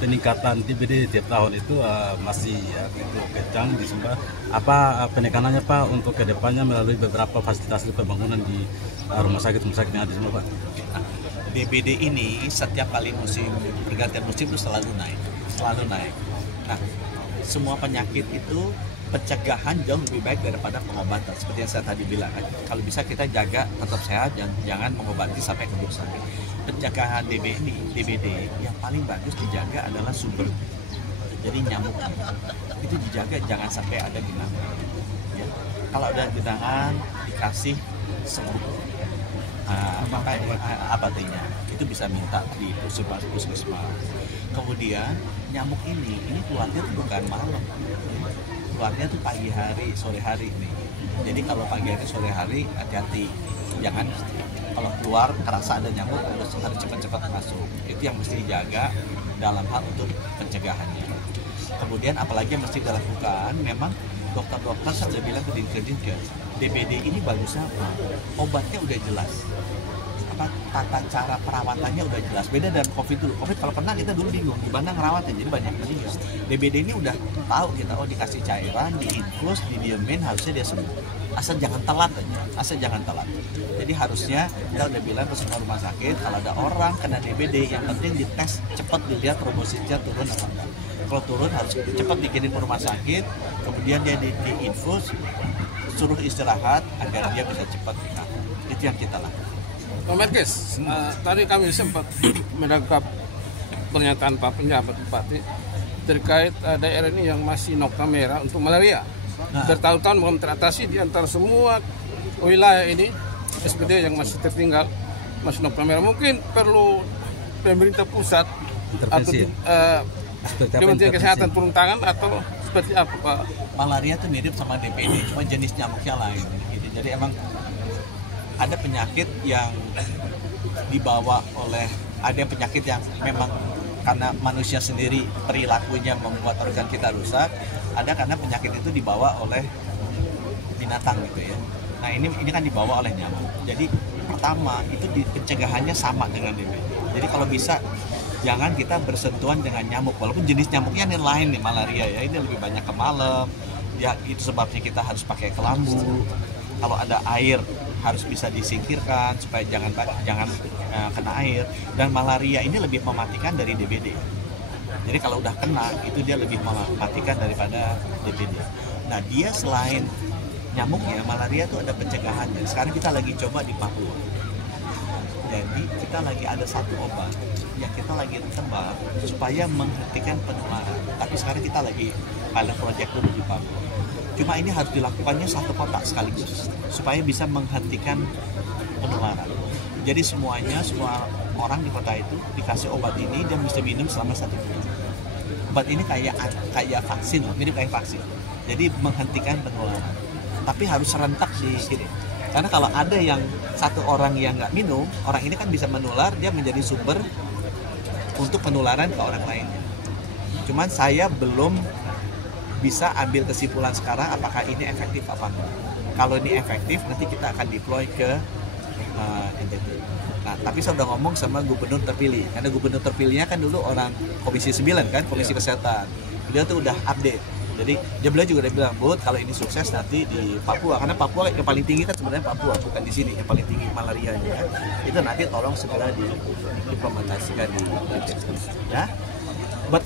peningkatan TBD tiap tahun itu masih itu kencang di Sumba. Apa penekanannya Pak untuk kedepannya melalui beberapa fasilitas pembangunan di rumah sakit yang ada di Sumba Pak? DBD ini setiap kali musim pergantian musim itu selalu naik. Nah, semua penyakit itu pencegahan jauh lebih baik daripada pengobatan. Seperti yang saya tadi bilang, kalau bisa kita jaga tetap sehat dan jangan mengobati sampai keburu sakit. Pencegahan DBD yang paling bagus dijaga adalah sumber. Jadi nyamuk itu dijaga, jangan sampai ada genangan. Ya. Kalau ada genangan dikasih sembuh. Abatinya itu bisa minta di puskesmas. Kemudian nyamuk ini keluarnya tuh bukan malam, keluarnya tuh pagi hari, sore hari nih. Jadi kalau pagi hari, sore hari hati-hati, jangan kalau keluar kerasa ada nyamuk harus cepat-cepat masuk. Itu yang mesti dijaga dalam hal untuk pencegahannya. Kemudian apalagi yang mesti dilakukan, memang dokter-dokter saya sudah bilang ke Dinkes, DBD ini bagusnya apa? Obatnya udah jelas, tata cara perawatannya udah jelas. Beda dengan COVID dulu. COVID kalau pernah kita dulu bingung gimana ngerawatnya, jadi banyak meninggal. DBD ini udah tahu kita, dikasih cairan, diinfus, didiemin, harusnya dia sembuh. Asal jangan telat aja, Jadi harusnya kita udah bilang ke semua rumah sakit, kalau ada orang kena DBD, yang penting dites cepat, dilihat trombositnya turun apa enggak. Kalau turun harus cepat dikirim ke rumah sakit, kemudian dia diinfus, suruh istirahat agar dia bisa cepat recover. Itu yang kita lakukan. Pak Menkes, tadi kami sempat menangkap pernyataan Pak Penjabat Bupati terkait daerah ini yang masih nokta merah untuk malaria. Bertahun-tahun belum teratasi di antara semua wilayah ini, SPD yang masih tertinggal, masih nokta merah. Mungkin perlu pemerintah pusat intervensi, atau Kementerian Kesehatan turun tangan atau seperti apa Pak? Malaria itu mirip sama DPD, cuma jenis nyamuknya lain. Gitu. Jadi emang ada penyakit yang dibawa oleh, ada penyakit yang memang karena manusia sendiri perilakunya membuat organ kita rusak, ada karena penyakit itu dibawa oleh binatang gitu ya. Nah ini kan dibawa oleh nyamuk. Jadi pertama itu pencegahannya sama dengan DBD. Jadi kalau bisa jangan kita bersentuhan dengan nyamuk, walaupun jenis nyamuknya ini lain nih, malaria ya, ini lebih banyak ke malam. Ya itu sebabnya kita harus pakai kelambu. Kalau ada air harus bisa disingkirkan supaya jangan kena air. Dan malaria ini lebih mematikan dari DBD. Jadi kalau udah kena itu dia lebih mematikan daripada DBD. Nah dia selain nyamuknya, malaria itu ada pencegahannya. Sekarang kita lagi coba di Papua. Jadi kita lagi ada satu obat yang kita lagi tebak supaya menghentikan penularan. Tapi sekarang kita lagi pilot project dulu di Papua. Cuma ini harus dilakukannya satu kotak sekaligus supaya bisa menghentikan penularan. Jadi semua orang di kota itu dikasih obat ini dan bisa minum selama 1 bulan. Obat ini kayak vaksin, mirip kayak vaksin. Jadi menghentikan penularan. Tapi harus serentak di sini. Karena kalau ada yang satu orang yang nggak minum, orang ini kan bisa menular, dia menjadi sumber untuk penularan ke orang lainnya. Cuman saya belum bisa ambil kesimpulan sekarang apakah ini efektif apa enggak. Kalau ini efektif, nanti kita akan deploy ke NTT. Nah, tapi saya udah ngomong sama gubernur terpilih, karena gubernur terpilihnya kan dulu orang Komisi 9 kan, Komisi Kesehatan. Beliau tuh udah update. Jadi beliau juga udah bilang, "Bud, kalau ini sukses nanti di Papua." Karena Papua yang paling tinggi kan sebenarnya Papua, bukan di sini yang paling tinggi malarianya. Itu nanti tolong segera diimplementasikan di ya. Buat